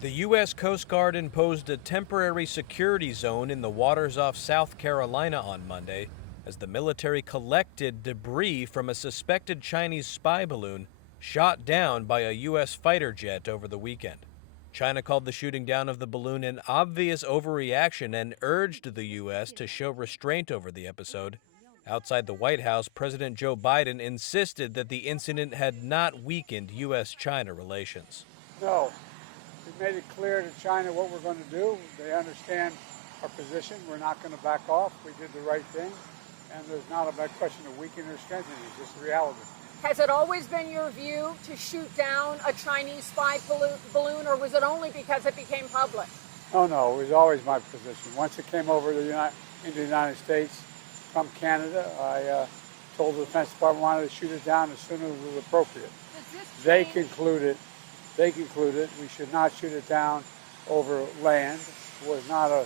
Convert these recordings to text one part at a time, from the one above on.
The U.S. Coast Guard imposed a temporary security zone in the waters off South Carolina on Monday as the military collected debris from a suspected Chinese spy balloon shot down by a U.S. fighter jet over the weekend. China called the shooting down of the balloon an obvious overreaction and urged the U.S. to show restraint over the episode. Outside the White House, President Joe Biden insisted that the incident had not weakened U.S.-China relations. No, we made it clear to China what we're going to do. They understand our position. We're not going to back off. We did the right thing, and there's not a bad question of weakening or strengthening. It's just the reality. Has it always been your view to shoot down a Chinese spy balloon, or was it only because it became public? Oh, no, it was always my position. Once it came over into the United States from Canada, I told the Defense Department I wanted to shoot it down as soon as it was appropriate. They concluded we should not shoot it down over land. It was not a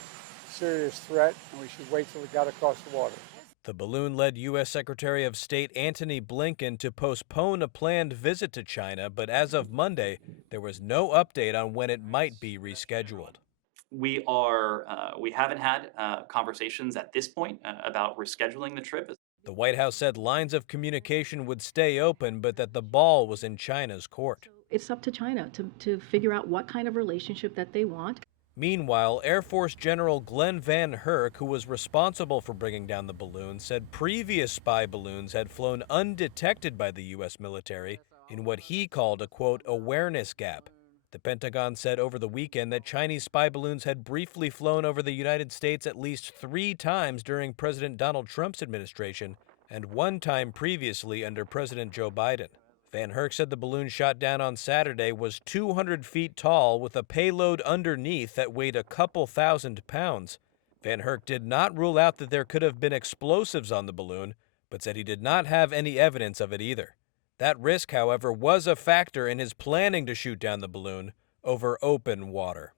serious threat, and we should wait till it got across the water. The balloon led U.S. Secretary of State Antony Blinken to postpone a planned visit to China, but as of Monday, there was no update on when it might be rescheduled. We haven't had conversations at this point about rescheduling the trip. The White House said lines of communication would stay open, but that the ball was in China's court. It's up to China to figure out what kind of relationship that they want. Meanwhile, Air Force General Glenn Van Herk, who was responsible for bringing down the balloon, said previous spy balloons had flown undetected by the U.S. military in what he called a, quote, awareness gap. The Pentagon said over the weekend that Chinese spy balloons had briefly flown over the United States at least 3 times during President Donald Trump's administration and 1 time previously under President Joe Biden. Van Herk said the balloon shot down on Saturday was 200 feet tall with a payload underneath that weighed a couple thousand pounds. Van Herk did not rule out that there could have been explosives on the balloon, but said he did not have any evidence of it either. That risk, however, was a factor in his planning to shoot down the balloon over open water.